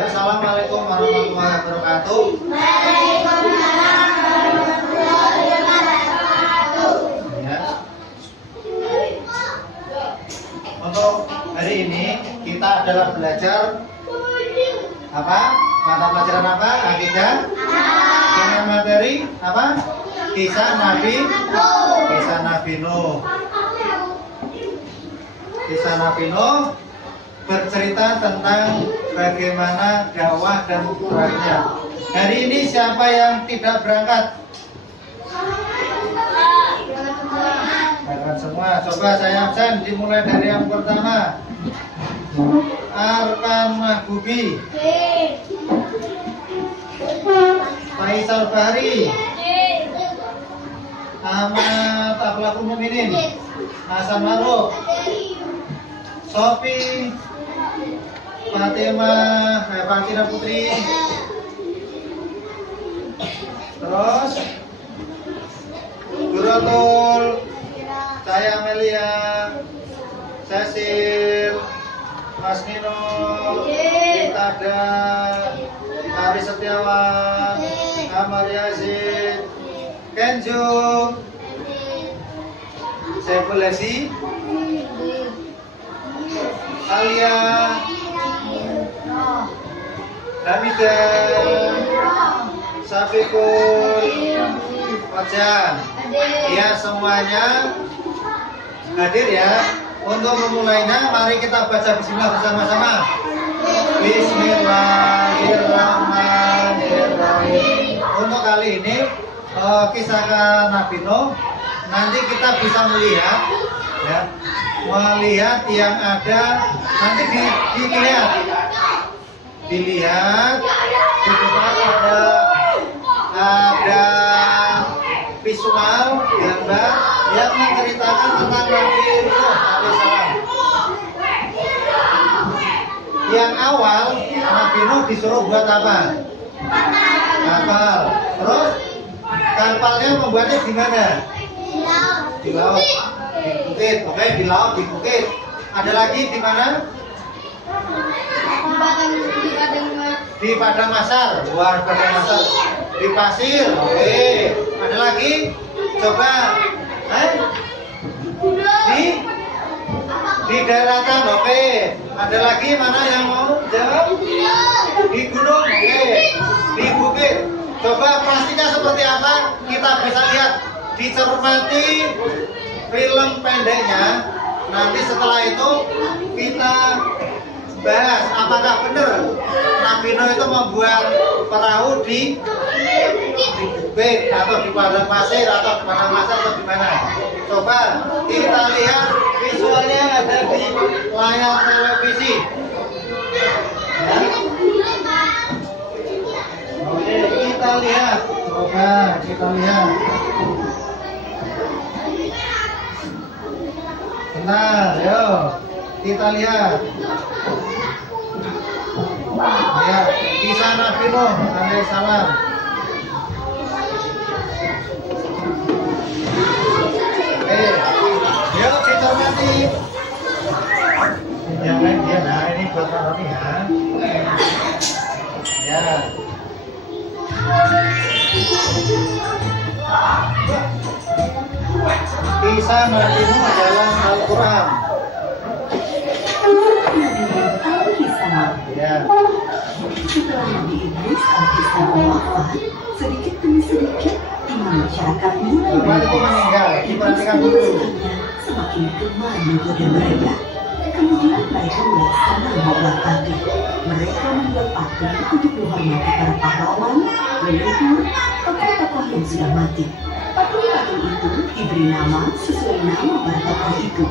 Ya, assalamualaikum warahmatullahi wabarakatuh. Waalaikumsalam warahmatullahi wabarakatuh. Ya. Untuk hari ini kita adalah belajar apa? Mata pelajaran apa? Akidah. Dengan materi apa? Kisah Nabi Nuh. Kisah Nabi Nuh bercerita tentang bagaimana dakwah dan ukurannya. Hari ini siapa yang tidak berangkat? Berangkat semua. Coba saya absen, dimulai dari yang pertama. Arkan Mahbubi, Faisal Bahri, Ahmad Akhlakul Mukminin, Hasan Maruf, Sofi, Fatina Putri, terus Guratul, saya Amelia, Cecil, Mas Nino, Tada, Ari Setiawan, Amar Yazid, Kenjo, Saiful Lesi, Alia, Hamida, Safikul, Fajan. Ya, semuanya hadir ya. Untuk memulainya, mari kita baca bismillah bersama-sama. Bismillahirrahmanirrahim. Untuk kali ini kisah Nabi Nuh. Nanti kita bisa melihat ya, melihat yang ada nanti dilihat di depan ada visual gambar yang menceritakan tentang Nabi Nuh alaihissalam. Yang awal Nabi Nuh disuruh buat apa? Kapal. Terus kapalnya membuatnya di mana? Di laut, di bukit. Oke, di laut, di bukit. Ada lagi di mana? Di padang masar. Wah, padang masar. Di pasir. Oke. Ada lagi? Coba. Di daratan. Oke. Ada lagi mana yang mau jawab? Di gunung. Oke. Di bukit. Coba pastikan seperti apa? Kita bisa lihat. Dicermati film pendeknya. Nanti setelah itu kita bahas apakah benar Nabi Nuh itu membuat perahu di bukit atau di padang pasir atau di padang masar atau di mana. Coba kita lihat visualnya ada di layar televisi ya. Oke, kita lihat. Coba kita lihat. Bentar, yuk kita lihat. Ya, kisah Nabi Nuh alaihissalam. Yuk dicermati. Jangan dia, nah ini buat roti ya. Ya. Kisah Nabi Nuh dalam Al-Quran. Ya. Setelah Nabi Idris alaihissalam wafat, sedikit demi sedikit iman masyarakat mulai meninggal. Diperhatikan dulu. Semakin gemar menggoda mereka. Kemudian mereka mulai senang membuat patung. Mereka membuat patung untuk menghormati para pahlawan, leluhur, tokoh-tokoh yang sudah mati. Patung-patung itu diberi nama sesuai nama para tokoh itu.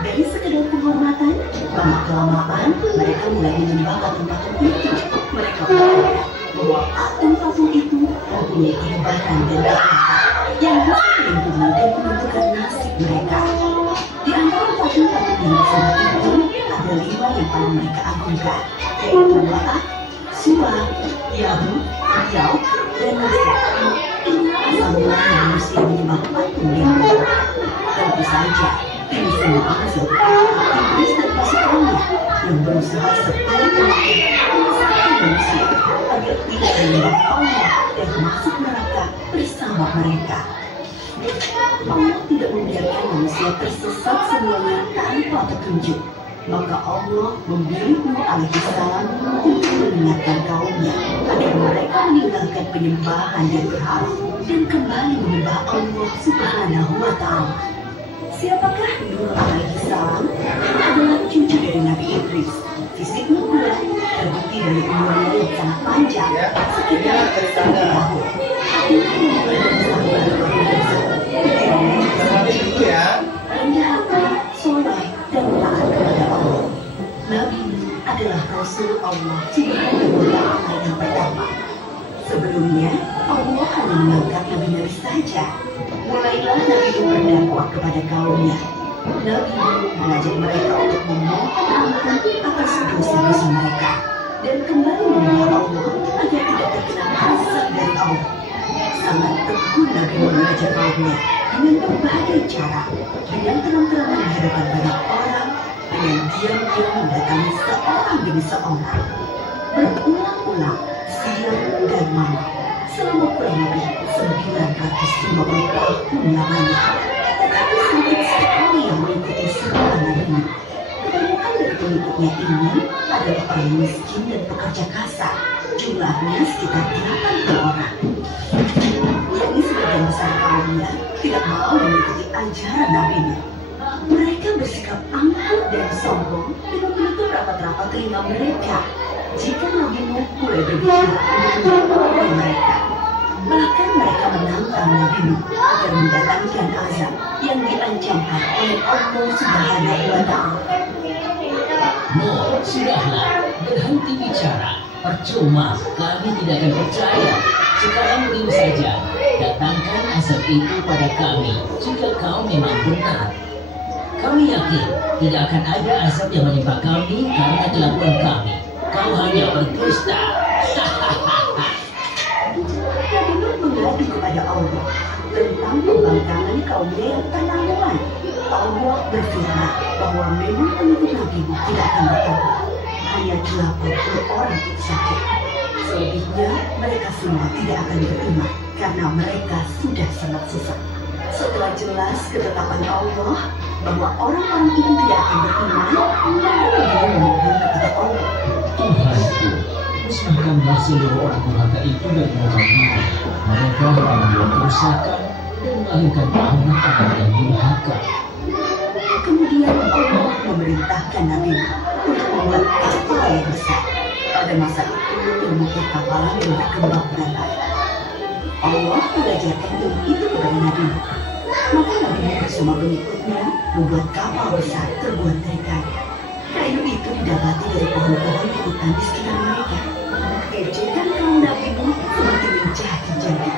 Dari sekedar penghormatan, lama-kelamaan mereka mulai menyembah patung-patung itu. Mereka percaya bahwa patung-patung itu mempunyai kehebatan dan kekuatan yang bisa melindungi dan menentukan nasib mereka. Di antara patung-patung yang disembah itu, ada 5 yang paling mereka agungkan, yaitu La'at, Suwa, Yahud, Yauk, dan Nasr. Inilah asal mulanya manusia menyembah patung yang berbeda. Tentu saja, ini semua hasil Iblis dan pasukannya yang berusaha sekuat tenaga menyesatkan masuk neraka bersama mereka. Allah tidak membiarkan manusia tersesat semuanya tanpa petunjuk. Maka Allah memilih Nuh alaihissalam untuk mengingatkan kaumnya agar mereka meninggalkan penyembahan dan berhala dan kembali menyembah Allah Subhanahu wa Ta'ala. Siapakah Nuh alaihissalam? Adalah cucu dari Nabi Idris. Fisik Nuh terbukti dari umurnya yang sangat panjang, sekitar 1 tahun. Itu ya. Rendah hati, soleh, dan taat kepada Allah. Nabi adalah Rasul Allah Subhanahu wa Ta'ala yang pertama. Sebelumnya, Allah hanya mengangkat nabi-nabi saja. Mulailah Nabi itu berdakwah kepada kaumnya. Nabi mengajak mereka untuk memohon ampun atas dosa-dosa mereka dan kembali menyembah Allah agar tidak terkena azab dari Allah. Sangat tekun Nabi mengajak kaumnya dengan berbagai cara, dengan terang-terangan di hadapan banyak orang, dengan diam-diam mendatangi seorang demi seorang, berulang-ulang, siang dan malam, selama kurang lebih 950 tahun lamanya. Tetapi sedikit sekali yang mengikuti seruan Nabi Nuh. Kebanyakan dari pengikutnya ini adalah orang miskin dan pekerja kasar, jumlahnya sekitar 80 orang. Yakni sebagian besar kaumnya tidak mau mengikuti ajaran Nabi Nuh. Mereka bersikap angkuh dan sombong dengan menutup rapat-rapat telinga mereka jika Nabi Nuh mulai berbicara untuk menyebabkan mereka. Bahkan mereka menantang Nabi Nuh agar mendatangkan azab yang diancamkan oleh Allah Subhanahu wa Ta'ala. Nuh, sudahlah, berhenti bicara. Percuma, kami tidak akan percaya. Sekarang begini saja, datangkan asap itu pada kami jika kau memang benar. Kami yakin tidak akan ada asap yang menimpa kami karena kelakuan kami. Kau hanya berdusta. Nabi Nuh mengadu kepada Allah tentang pembangkangan kaumnya yang terlaluan. Allah berfirman bahwa memang pengikut Nabi Nuh tidak akan bertobat. Hanya 80 orang itu saja. Selebihnya mereka semua tidak akan beriman karena mereka sudah sangat sesat. Setelah jelas ketetapan Allah bahwa orang-orang itu tidak akan beriman, mereka juga memohon kepada Allah. Tuhanku, musnahkanlah seluruh orang durhaka itu dari muka bumi. Mereka telah membuat kerusakan dan melahirkan anak-anak yang durhaka. Kemudian Allah memerintahkan Nabi Nuh untuk membuat kapal yang besar. Pada masa itu ilmu perkapalan belum berkembang dengan baik. Allah mengajarkan ilmu itu kepada Nabi Nuh. Maka Nabi Nuh bersama pengikutnya membuat kapal besar terbuat dari kayu. Kayu itu didapati dari pohon-pohon di hutan di sekitar mereka. Ejekan kaum Nabi Nuh semakin menjadi-jadi.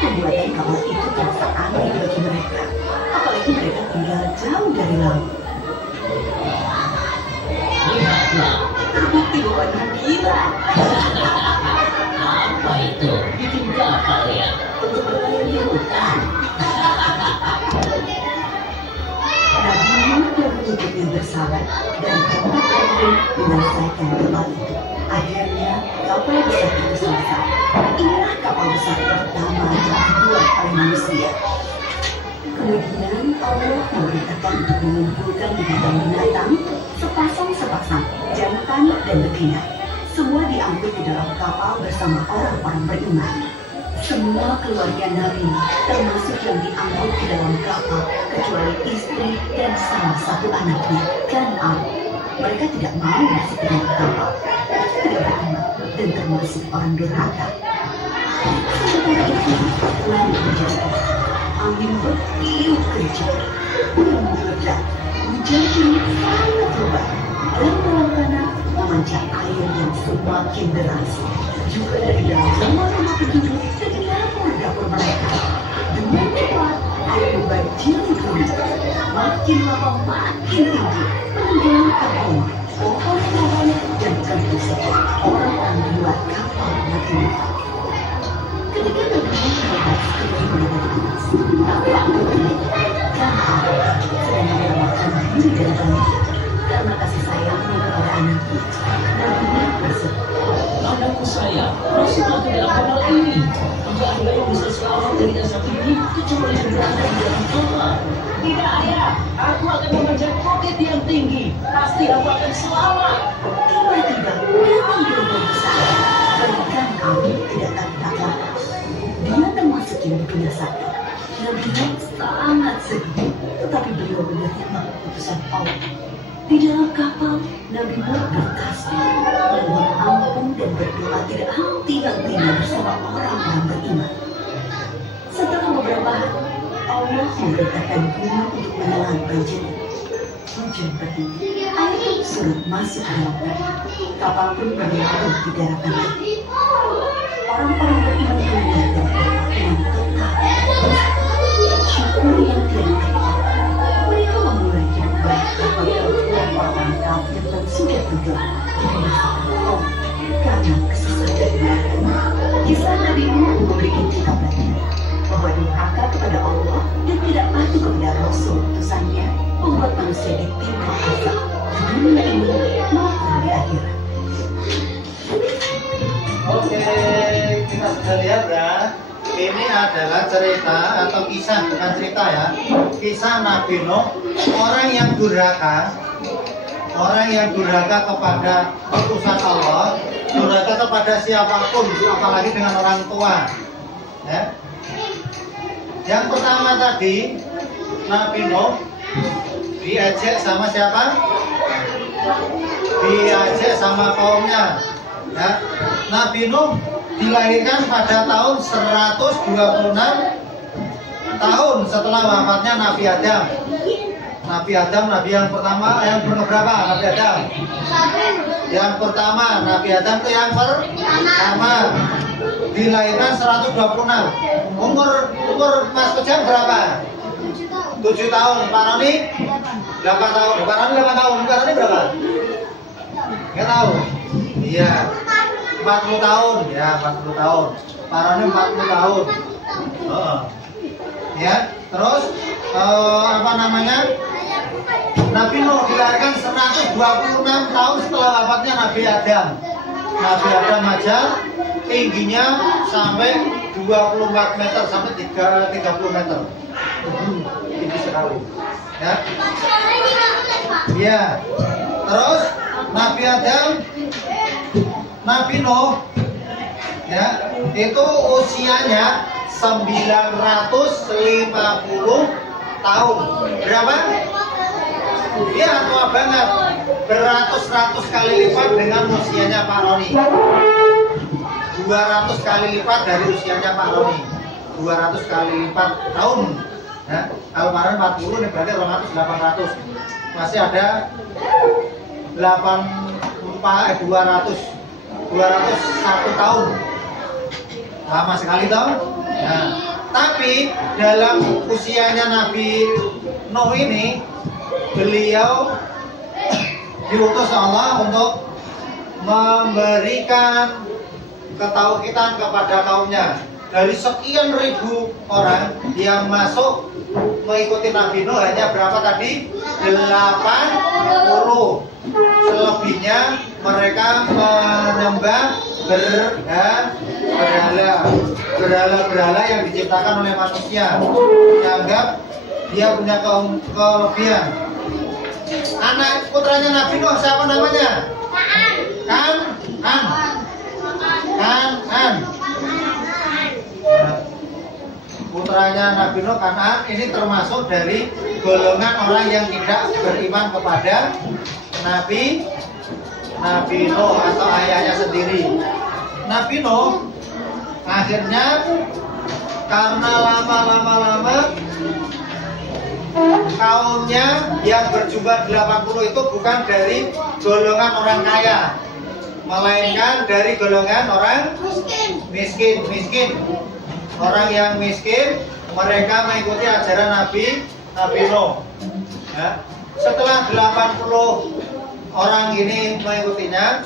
Pembuatan kapal itu terasa aneh bagi mereka. Apalagi mereka tinggal jauh dari laut. Lihatlah, Terbukti bahwa Nuh gila. apa itu? Bikin kapal ya? Untuk berlayar di hutan. Nabi Nuh dan pengikutnya bersabar dan teman-teman menyelesaikan kapal itu. Akhirnya kapal besar itu selesai. Inilah kapal besar pertama yang dibuat oleh manusia. Kemudian Allah memerintahkan untuk mengumpulkan binatang-binatang sepasang-sepasang, jantan dan betina. Semua diangkut di dalam kapal bersama orang-orang beriman. Semua keluarga Nabi, termasuk yang diangkut di dalam kapal, kecuali istri dan salah satu anaknya, Kan'an. Mereka tidak mau masuk ke dalam kapal, tidak beriman dan termasuk orang durhaka. Sementara itu, langit menjadi angin bertiup kencang, gunung meledak, hujan turun sangat lebat, dan dalam tanah memancar air yang semakin deras. Juga dari dalam rumah-rumah penduduk dan dapur-dapur mereka. Dengan cepat, air membanjiri bumi. Makin lama makin tinggi, menenggelamkan rumah, pohon-pohon, dan tentu saja orang-orang di luar kapal Nabi Nuh. Ketika Nabi Nuh melihat sekeliling mendapat emas, tampak putri Kan'an sedang menyelamatkan diri dari banjir karena kasih sayangnya kepada anaknya. Nabi Nuh berseru, Anakku sayang, masuklah ke dalam kapal ini. Tidak selamat. Tiba-tiba datang gelombang besar. Bahkan kami tidak tertahan. Dia termasuk yang dibinasakan. Nabi Nuh sangat sedih, tetapi beliau menerima keputusan Allah. Di dalam kapal, Nabi Nuh bertasbih, memohon ampun dan berdoa tidak henti-hentinya bersama orang-orang beriman. Setelah beberapa hari, Allah memerintahkan gunung untuk menelan banjir. Hujan berhenti, air surut masuk ke dalam kapal. Kapal pun berlabuh di daratan lagi. Orang-orang beriman keluar dari kapal dengan tetap. Syukur yang tiada terhingga. Mereka memulainya kapal keluar orang kafir dan sudah tenggelam dibinasakan Allah karena kesesatan mereka. Kisah Nabi Nuh memberikan kita pelajaran bahwa durhaka kepada Allah dan tidak patuh kepada Rasul utusannya membuat manusia ditimpa azab di dunia ini maupun di akhirat. Oke, kita sudah lihat ya. Ini adalah cerita atau kisah, bukan cerita ya. Kisah Nabi Nuh, orang yang durhaka kepada utusan Allah, durhaka kepada siapapun, apalagi dengan orang tua. Ya. Yang pertama tadi, Nabi Nuh diajak sama siapa? Diajak sama kaumnya. Ya. Nabi Nuh dilahirkan pada tahun 126 tahun setelah wafatnya Nabi Adam. Nabi Adam, Nabi yang pertama, yang berapa? Nabi Adam. Yang pertama, Nabi Adam itu yang pertama. Dilahirkan 126. Umur Mas Kejang berapa? 7 tahun. Pak Roni 8 tahun. Pak Roni 8 tahun. Pak Roni berapa? Nggak tahu. Iya. 40 tahun. Ya, 40 tahun. Pak Roni 40 tahun. Ya, terus apa namanya? Nabi Nuh dilahirkan 126 tahun setelah wafatnya Nabi Adam. Nabi Adam aja tingginya sampai 24 meter sampai 30 meter. Tinggi sekali. Ya. Iya. Terus Nabi Adam, Nabi Nuh ya, itu usianya 950 tahun. Berapa? Dia tua banget. Beratus-ratus kali lipat dengan usianya Pak Roni. 200 kali lipat dari usianya Pak Roni. 200 kali lipat tahun. Ya, kalau kemarin 40 ini berarti 200. Masih ada 201 tahun. Lama sekali toh. Nah, tapi dalam usianya Nabi Nuh ini, beliau diutus Allah untuk memberikan ketauhidan kepada kaumnya. Dari sekian ribu orang yang masuk mengikuti Nabi Nuh hanya berapa tadi? 80. Selebihnya mereka menyembah berhala yang diciptakan oleh manusia. Dianggap dia punya kelebihan. Anak putranya Nabi Nuh siapa namanya? Kan'an. Putranya Nabi Nuh Kan'an ini termasuk dari golongan orang yang tidak beriman kepada Nabi Nuh atau ayahnya sendiri. Nabi Nuh akhirnya karena lama-lama kaumnya yang berjumlah 80 itu bukan dari golongan orang kaya, melainkan dari golongan orang miskin. Orang yang miskin, mereka mengikuti ajaran Nabi Nuh. Ya. Setelah 80 orang ini mengikutinya,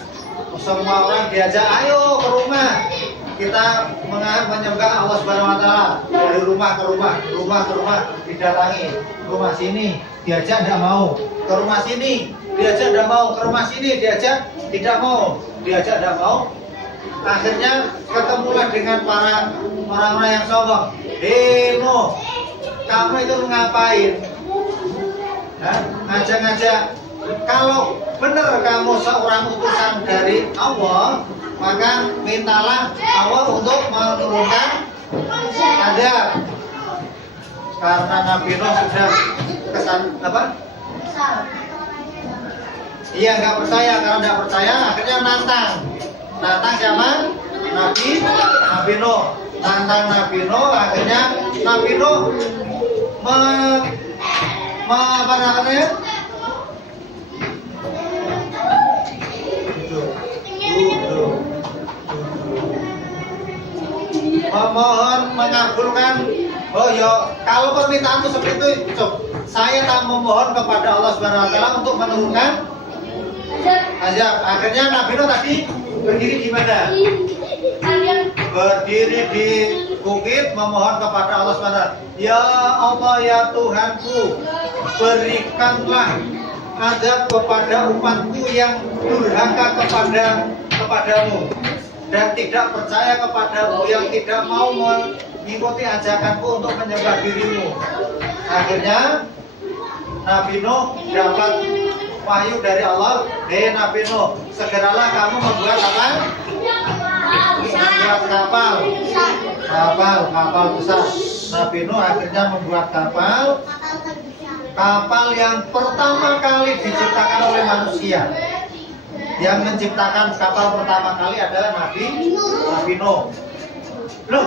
semua orang diajak, ayo ke rumah. Kita menyembah Allah Subhanahu wa taala. Dari rumah ke rumah didatangi. Rumah sini diajak tidak mau. Ke rumah sini diajak tidak mau. Ke rumah sini diajak tidak mau. Akhirnya ketemulah dengan para orang-orang yang sombong. Nuh, kamu itu ngapain? Ngajak-ngajak. Kalau benar kamu seorang utusan dari Allah, maka mintalah Allah untuk menurunkan azab. Karena Nabi Nuh sudah Iya, nggak percaya. Karena nggak percaya, akhirnya nantang siapa? Nabi Nuh. Nantang Nabi Nuh, akhirnya Nabi Nuh apa namanya? Memohon mengabulkan. Oh ya, kalau permintaanmu seperti itu, saya tak memohon kepada Allah Subhanahu Wa Taala untuk menurunkan azab. Akhirnya Nabi Nuh tadi berdiri di mana? Berdiri di bukit memohon kepada Allah Subhanahu Wa Taala. Ya Allah, ya Tuhanku, berikanlah azab kepada umatku yang durhaka kepadamu dan tidak percaya kepadamu, yang tidak mau mengikuti ajakanku untuk menyembah dirimu. Akhirnya Nabi Nuh dapat wahyu dari Allah. Nabi Nuh, segeralah kamu membuat apa? Membuat kapal besar. Nabi Nuh akhirnya membuat kapal yang pertama kali diciptakan oleh manusia. Yang menciptakan kapal pertama kali adalah Nabi Nuh. Loh,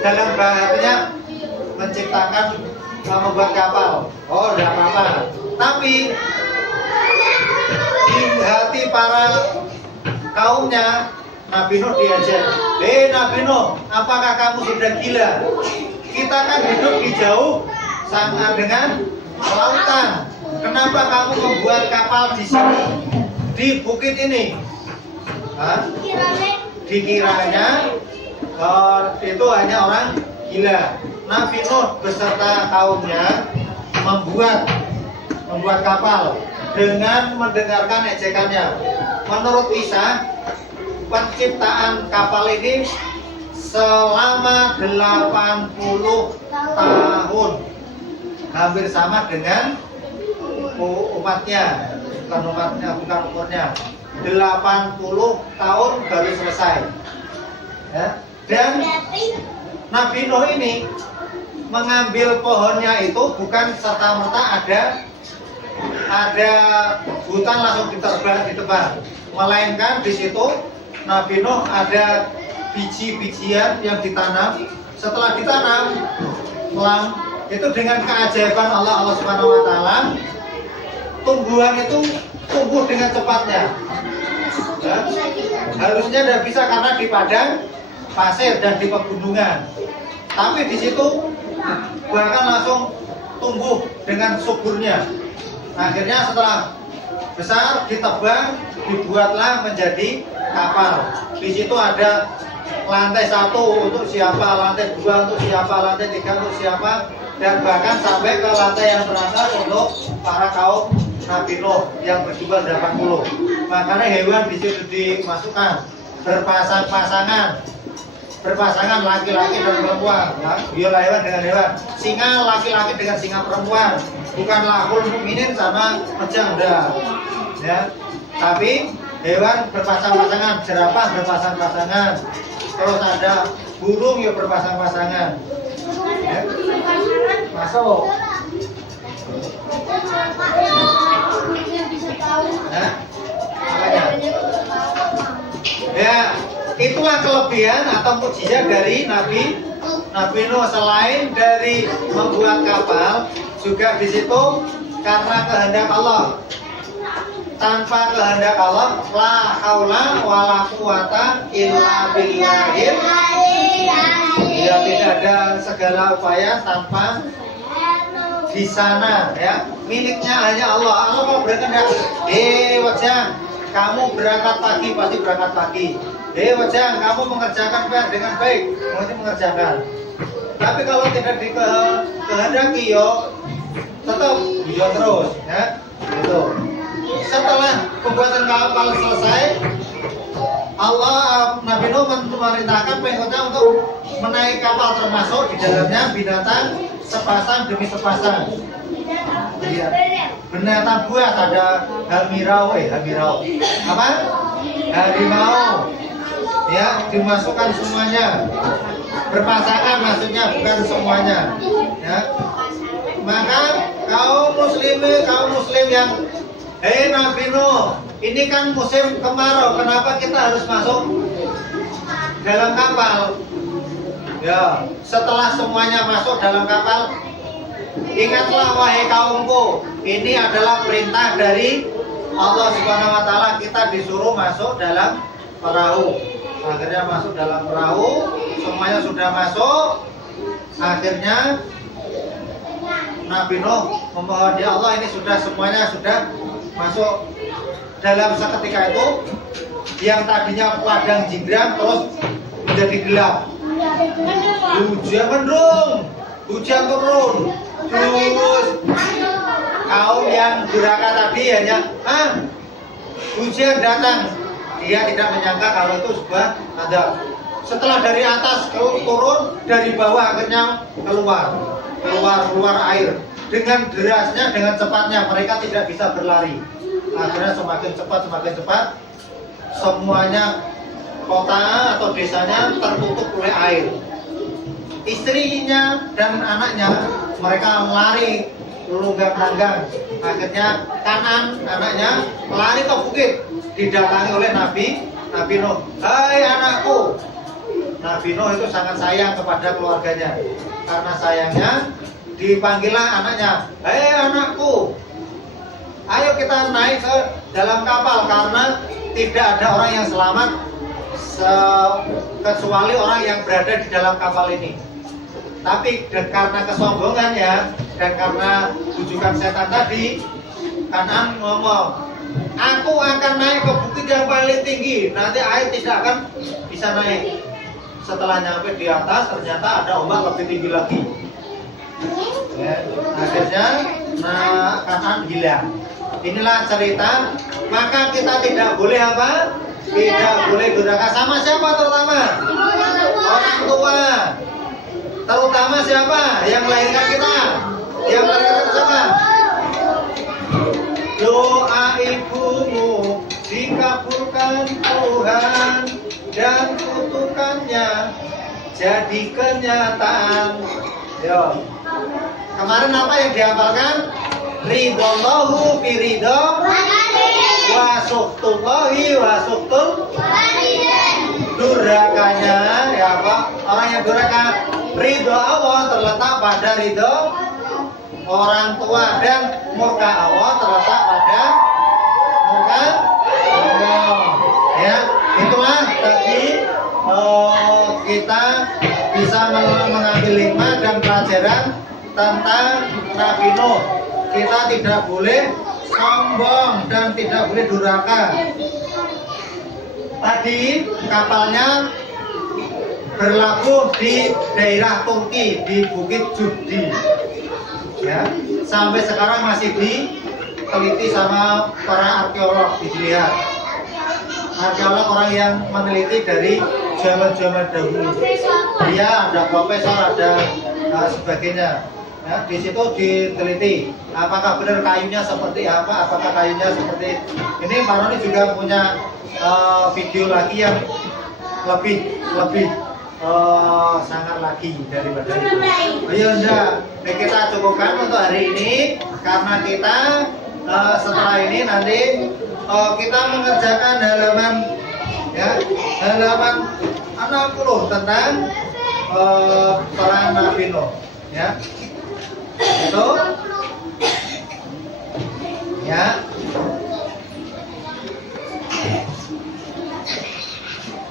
dalam bahasanya menciptakan membuat kapal. Oh, tidak apa-apa. Tapi di hati para kaumnya Nabi Nuh diajak. Nabi Nuh, apakah kamu sudah gila? Kita kan hidup di jauh sama dengan lautan. Kenapa kamu membuat kapal di sini, di bukit ini? Dikiranya itu hanya orang gila. Nabi Nuh beserta kaumnya membuat kapal dengan mendengarkan ejekannya. Menurut kisah, penciptaan kapal ini selama 80 tahun, hampir sama dengan umatnya, bukan umurnya. 80 tahun baru selesai. Ya. Dan Nabi Nuh ini mengambil pohonnya itu bukan serta-merta ada hutan langsung ditebang, melainkan di situ Nabi Nuh ada biji-bijian yang ditanam. Setelah ditanam, itu dengan keajaiban Allah Subhanahu Wa Taala, tumbuhan itu tumbuh dengan cepatnya. Ya. Harusnya tidak bisa karena di padang pasir dan di pegunungan. Tapi di situ bahkan langsung tumbuh dengan suburnya. Akhirnya setelah besar ditebang, dibuatlah menjadi kapal. Di situ ada lantai 1 untuk siapa, lantai 2 untuk siapa, lantai 3 untuk siapa, dan bahkan sampai ke lantai yang teratas untuk para kaum Nabi Nuh yang berjumlah 80. Makanya hewan di situ dimasukkan berpasangan laki-laki dan perempuan. Biola hewan dengan hewan, singa laki-laki dengan singa perempuan, bukan lahul mukminin sama janda. Ya, tapi hewan berpasang-pasangan, jerapah berpasang-pasangan, terus ada burung ya berpasang-pasangan. Ya. Masuk. Nah, ya, itulah kelebihan atau mukjizat dari Nabi Nuh. Selain dari membuat kapal, juga di situ karena kehendak Allah. Tanpa kehendak Allah, la haula wala quwata illa billahil. Ya, tidak ada segala upaya tanpa di sana, ya. Miliknya hanya Allah. Allah kalau berkehendak, wajah, kamu berangkat pagi pasti berangkat pagi. Wajah, kamu mengerjakan PR dengan baik, mesti mengerjakan. Tapi kalau tidak dikehendaki, yo tetap hijau terus, ya. Gitu. Setelah pembuatan kapal selesai, Nabi Nuh memerintahkan pengikutnya untuk menaiki kapal, termasuk di dalamnya binatang sepasang demi sepasang. Lihat. Binatang buas ada hamirau, apa? Harimau. Ya, dimasukkan semuanya. Berpasangan maksudnya, bukan semuanya. Ya. Maka kaum muslim yang Nabi Nuh, ini kan musim kemarau, kenapa kita harus masuk dalam kapal? Ya, setelah semuanya masuk dalam kapal, ingatlah wahai kaumku, ini adalah perintah dari Allah Subhanahu wa taala, kita disuruh masuk dalam perahu. Akhirnya masuk dalam perahu, semuanya sudah masuk. Akhirnya Nabi Nuh memohon, ya Allah, ini semuanya sudah masuk. Dalam seketika itu yang tadinya padang jinggrang terus menjadi gelap. Hujan mendung, hujan turun. Terus kaum yang durhaka tadi hanya hujan datang. Dia tidak menyangka kalau itu sebuah azab. Setelah dari atas turun, dari bawah akhirnya keluar air. Dengan derasnya, dengan cepatnya, mereka tidak bisa berlari. Akhirnya semakin cepat, semuanya kota atau desanya tertutup oleh air. Istrinya dan anaknya, mereka lari lunggang-langgang. Akhirnya Kanan anaknya lari ke bukit, didatangi oleh Nabi Nuh. Hai anakku. Nabi Nuh itu sangat sayang kepada keluarganya. Karena sayangnya, dipanggillah anaknya. Hai anakku, ayo kita naik ke dalam kapal, karena tidak ada orang yang selamat kecuali orang yang berada di dalam kapal ini. Tapi karena kesombongannya dan karena bujukan setan tadi, Kanan ngomong, aku akan naik ke bukit yang paling tinggi, nanti air tidak akan bisa naik. Setelah nyampe di atas, ternyata ada ombak lebih tinggi lagi. Ya, akhirnya Kanan hilang. Inilah cerita. Maka kita tidak boleh apa? Tidak boleh durhaka sama siapa terutama? Orang tua. Terutama siapa? Yang melahirkan kita. Yang melahirkan siapa? Doa ibumu dikabulkan Tuhan dan kutukannya jadi kenyataan. Yo. Kemarin apa yang dihafalkan? Ridallahu fi ridha wa sukhtullahi wa sukhtul durhakanya ya apa? Orang yang durhaka, ridho Allah terletak pada ridho orang tua, dan murka Allah terletak pada murka Allah. Ya, itulah tadi kita bisa mengambil hikmah dan pelajaran tentang Nabi Nuh. Kita tidak boleh sombong dan tidak boleh durhaka. Tadi kapalnya berlabuh di daerah Turki, di Bukit Judi. Ya, sampai sekarang masih diteliti sama para arkeolog, dilihat. Arkeolog orang yang meneliti dari zaman-zaman dahulu. Dia ada profesor, ada sebagainya. Ya, di situ diteliti apakah benar kayunya seperti apa, apakah kayunya seperti ini. Pak Roni juga punya video lagi yang lebih sangat lagi daripada itu. Ayo kita cukupkan untuk hari ini, karena kita setelah ini nanti kita mengerjakan halaman 60 tentang peran Nabi Nuh. Ya, itu ya.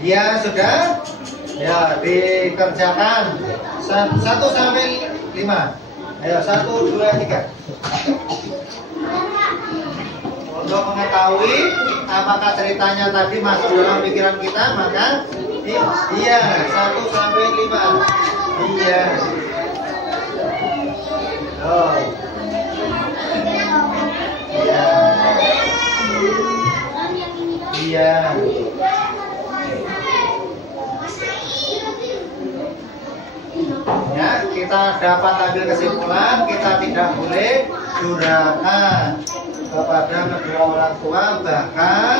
Ya sudah, ya dikerjakan 1 sampai 5. Ayo 1, 2, 3. Untuk mengetahui apakah ceritanya tadi masuk dalam pikiran kita, maka iya 1 sampai 5. Iya. Oh. Iya. Iya. Ya, kita dapat ambil kesimpulan, kita tidak boleh durhaka kepada kedua orang tua, bahkan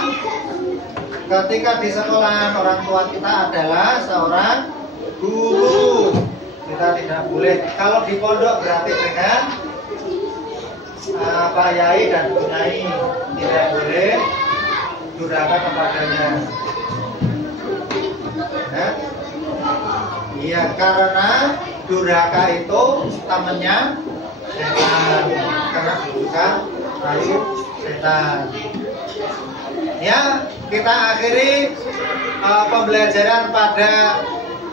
ketika di sekolahan orang tua kita adalah seorang guru, kita tidak boleh. Kalau di pondok berarti dengan Pak Yai dan Bu Nyai, tidak boleh durhaka kepadanya. Ya, iya, karena durhaka itu temannya setan, karena bukan dari setan. Ya, kita akhiri pembelajaran pada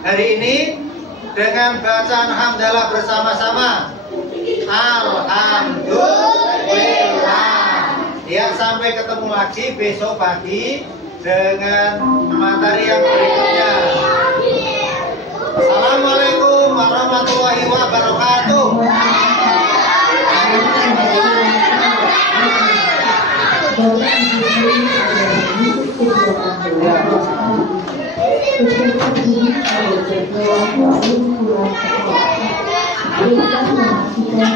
hari ini dengan bacaan hamdalah bersama-sama. Alhamdulillah. Ya, sampai ketemu lagi besok pagi dengan materi yang berikutnya. Assalamualaikum warahmatullahi wabarakatuh. Terima kasih.